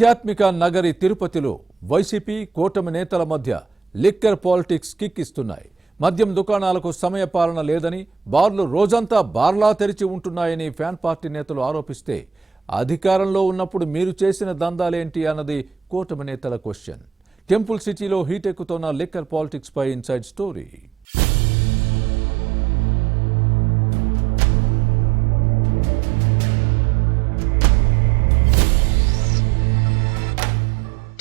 ఆధ్యాత్మిక నగరి తిరుపతిలో వైసీపీ కూటమి నేతల మధ్య లిక్కర్ పాలిటిక్స్ కిక్ ఇస్తున్నాయి. మద్యం దుకాణాలకు సమయపాలన లేదని, బార్లు రోజంతా బార్లా తెరిచి ఉంటున్నాయని ఫ్యాన్ పార్టీ నేతలు ఆరోపిస్తే, అధికారంలో ఉన్నప్పుడు మీరు చేసిన దందాలేంటి అన్నది కూటమి నేతల క్వశ్చన్. టెంపుల్ సిటీలో హీటెక్కుతున్న లిక్కర్ పాలిటిక్స్ పై ఇన్సైడ్ స్టోరీ.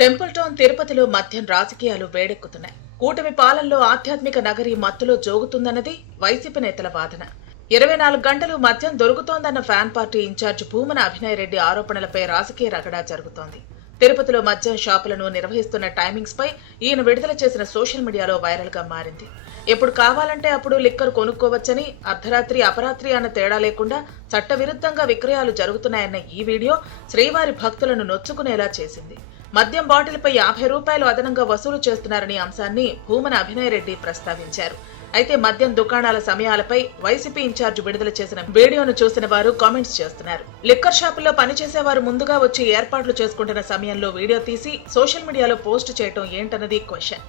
టెంపుల్ టౌన్ తిరుపతిలో మద్యం రాజకీయాలు వేడెక్కుతున్నాయి. కూటమి పాలనలో ఆధ్యాత్మిక నగరి మత్తులో జోగుతుందన్నది వైసీపీ నేతల వాదన. 24 గంటలు మద్యం దొరుకుతోందన్న fan party in charge Bhumana Abhinay Reddy ఆరోపణలపై రాజకీయ రగడా జరుగుతోంది. తిరుపతిలో మద్యం షాపులను నిర్వహిస్తున్న టైమింగ్స్ పై ఈయన విడుదల చేసిన సోషల్ మీడియాలో వైరల్ గా మారింది. ఎప్పుడు కావాలంటే అప్పుడు లిక్కర్ కొనుక్కోవచ్చని, అర్ధరాత్రి అపరాత్రి అన్న తేడా లేకుండా చట్టవిరుద్ధంగా విక్రయాలు జరుగుతున్నాయన్న ఈ వీడియో శ్రీవారి భక్తులను నొచ్చుకునేలా చేసింది. మద్యం బాటిల్పై 50 రూపాయలు అదనంగా వసూలు చేస్తున్నారని అంశాన్ని భూమన అభినయ్ రెడ్డి ప్రస్తావించారు. అయితే మద్యం దుకాణాల సమయాలపై వైసీపీ ఇన్ఛార్జ్ విడుదల చేసిన వీడియోను చూసిన వారు కామెంట్స్ చేస్తున్నారు. లిక్కర్ షాపుల్లో పనిచేసేవారు ముందుగా వచ్చి ఏర్పాట్లు చేసుకుంటున్న సమయంలో వీడియో తీసి సోషల్ మీడియాలో పోస్ట్ చేయడం ఏంటన్నది క్వశ్చన్.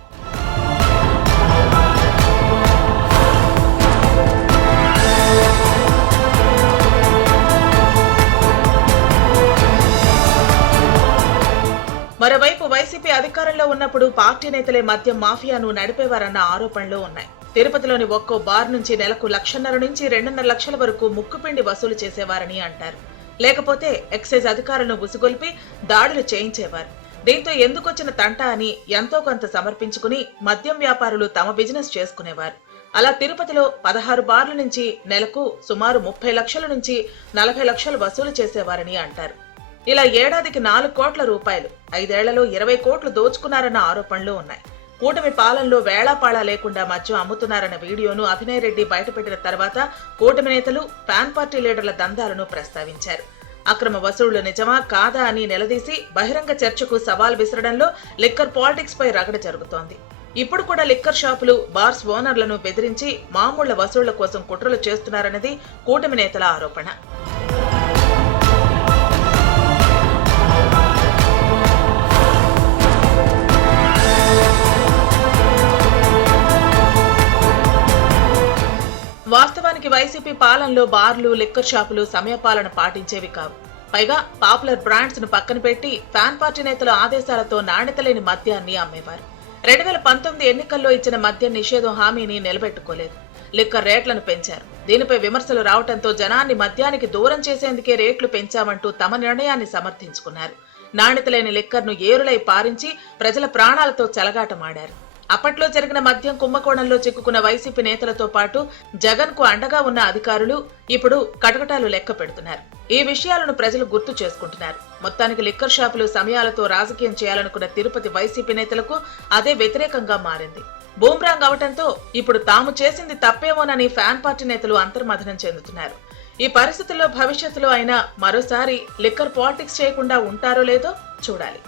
మరోవైపు వైసీపీ అధికారంలో ఉన్నప్పుడు పార్టీ నేతలే మద్యం మాఫియాను నడిపేవారన్న ఆరోపణలు ఉన్నాయి. తిరుపతిలోని ఒక్కో బార్ నుంచి నెలకు 1,50,000 నుంచి 2.5 లక్షల వరకు ముక్కుపిండి వసూలు చేసేవారని అంటారు. లేకపోతే ఎక్సైజ్ అధికారులను ఉసిగొల్పి దాడులు చేయించేవారు. దీంతో ఎందుకొచ్చిన తంట అని ఎంతో కొంత సమర్పించుకుని మద్యం వ్యాపారులు తమ బిజినెస్ చేసుకునేవారు. అలా తిరుపతిలో 16 బార్ల నుంచి నెలకు సుమారు 30 లక్షల నుంచి 40 లక్షలు వసూలు చేసేవారని అంటారు. ఇలా ఏడాదికి 4 కోట్ల రూపాయలు, 5 ఏళ్లలో 20 కోట్లు దోచుకున్నారన్న ఆరోపణలు ఉన్నాయి. కూటమి పాలనలో వేళాపాళా లేకుండా మద్యం అమ్ముతున్నారన్న వీడియోను అభినయ్ రెడ్డి బయటపెట్టిన తర్వాత కూటమి నేతలు ఫ్యాన్ పార్టీ లీడర్ల దందాలను ప్రస్తావించారు. అక్రమ వసూళ్లు నిజమా కాదా అని నిలదీసి బహిరంగ చర్చకు సవాల్ విసరడంలో లిక్కర్ పాలిటిక్స్ పై రగడ జరుగుతోంది. ఇప్పుడు కూడా లిక్కర్ షాపులు, బార్స్ ఓనర్లను బెదిరించి మామూళ్ల వసూళ్ల కోసం కుట్రలు చేస్తున్నారన్నది కూటమి నేతల ఆరోపణ. వాస్తవానికి వైసీపీ పాలనలో బార్లు, లిక్కర్ షాపులు సమయపాలన పాటించేవి కావు. పైగా పాపులర్ బ్రాండ్స్ ను పక్కన పెట్టి ఫ్యాన్ పార్టీ నేతల ఆదేశాలతో నాణ్యత లేని మద్యాన్ని అమ్మేవారు. 2019 ఎన్నికల్లో ఇచ్చిన మద్యం నిషేధం హామీని నిలబెట్టుకోలేదు. లిక్కర్ రేట్లను పెంచారు. దీనిపై విమర్శలు రావడంతో జనాన్ని మద్యానికి దూరం చేసేందుకే రేట్లు పెంచామంటూ తమ నిర్ణయాన్ని సమర్థించుకున్నారు. నాణ్యత లేని లిక్కర్ను ఏరులై పారించి ప్రజల ప్రాణాలతో చెలగాటమాడారు. అప్పట్లో జరిగిన మద్యం కుంభకోణంలో చిక్కుకున్న వైసీపీ నేతలతో పాటు జగన్ కు అండగా ఉన్న అధికారులు ఇప్పుడు కటకటాలు లెక్క పెడుతున్నారు. ఈ విషయాలను ప్రజలు గుర్తు చేసుకుంటున్నారు. మొత్తానికి లిక్కర్ షాపులు సమయాలతో రాజకీయం చేయాలనుకున్న తిరుపతి వైసీపీ నేతలకు అదే వ్యతిరేకంగా మారింది. బూమ్రాంగ్ అవటంతో ఇప్పుడు తాము చేసింది తప్పేమోనని ఫ్యాన్ పార్టీ నేతలు అంతర్మథనం చెందుతున్నారు. ఈ పరిస్థితుల్లో భవిష్యత్తులో అయినా మరోసారి లిక్కర్ పాలిటిక్స్ చేయకుండా ఉంటారో లేదో చూడాలి.